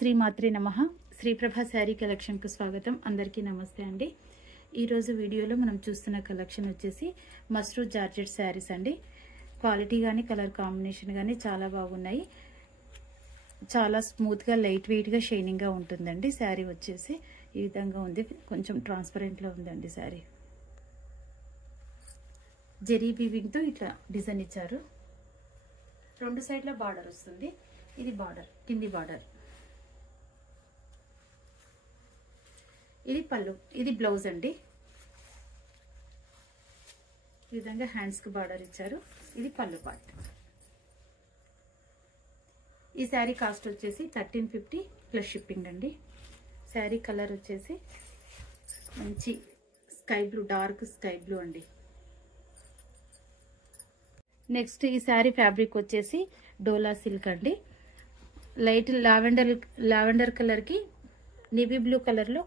శ్రీమాత్రే నమః. శ్రీప్రభ శారీ కలెక్షన్కు స్వాగతం. అందరికీ నమస్తే అండి. ఈరోజు వీడియోలో మనం చూస్తున్న కలెక్షన్ వచ్చేసి మస్రూ జార్జెట్ శారీస్ అండి. క్వాలిటీ కానీ కలర్ కాంబినేషన్ కానీ చాలా బాగున్నాయి. చాలా స్మూత్గా లైట్ వెయిట్గా షైనింగ్గా ఉంటుందండి. శారీ వచ్చేసి ఈ విధంగా ఉంది. కొంచెం ట్రాన్స్పరెంట్లో ఉందండి శారీ. జెరీ వీవింగ్తో ఇట్లా డిజైన్ ఇచ్చారు. రెండు సైడ్ల బార్డర్ వస్తుంది. ఇది బార్డర్, కింది బార్డర్. ఇది పళ్ళు, ఇది బ్లౌజ్ అండి. ఈ విధంగా హ్యాండ్స్ కి బార్డర్ ఇచ్చారు. ఇది పళ్ళు పార్ట్. ఈ శారీ కాస్ట్ వచ్చేసి 1350 ప్లస్ షిప్పింగ్ అండి. శారీ కలర్ వచ్చేసి మంచి sky blue, dark sky blue అండి. నెక్స్ట్ ఈ శారీ ఫ్యాబ్రిక్ వచ్చేసి డోలా సిల్క్ అండి. లైట్ లావెండర్ కలర్కి నేవీ బ్లూ కలర్లో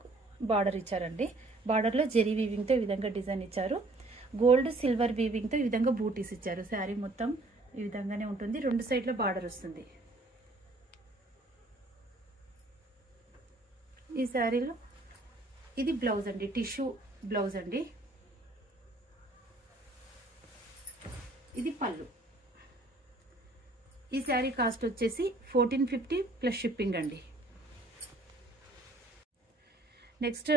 బార్డర్ ఇచ్చారండి. బార్డర్లో జెరీ వీవింగ్తో ఈ విధంగా డిజైన్ ఇచ్చారు. గోల్డ్ సిల్వర్ వీవింగ్తో ఈ విధంగా బూటీస్ ఇచ్చారు. శారీ మొత్తం ఈ విధంగానే ఉంటుంది. రెండు సైడ్లో బార్డర్ వస్తుంది. ఈ శారీలో ఇది బ్లౌజ్ అండి, టిష్యూ బ్లౌజ్ అండి. ఇది పళ్ళు. ఈ శారీ కాస్ట్ వచ్చేసి 1450 ప్లస్ షిప్పింగ్ అండి. నెక్స్ట్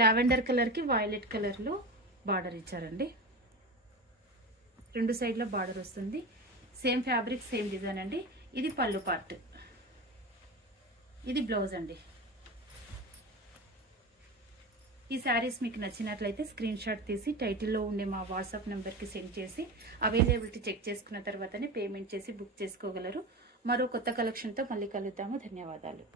లావెండర్ కలర్కి వైలెట్ కలర్లో బార్డర్ ఇచ్చారండి. రెండు సైడ్లో బార్డర్ వస్తుంది. సేమ్ ఫ్యాబ్రిక్, సేమ్ డిజైన్ అండి. ఇది పళ్ళు పార్ట్. ఇది బ్లౌజ్ అండి. ఈ శారీస్ మీకు నచ్చినట్లయితే స్క్రీన్ షాట్ తీసి టైటిల్లో ఉండే మా వాట్సాప్ నెంబర్కి సెండ్ చేసి అవైలబిలిటీ చెక్ చేసుకున్న తర్వాతనే పేమెంట్ చేసి బుక్ చేసుకోగలరు. మరో కొత్త కలెక్షన్తో మళ్ళీ కలుద్దాము. ధన్యవాదాలు.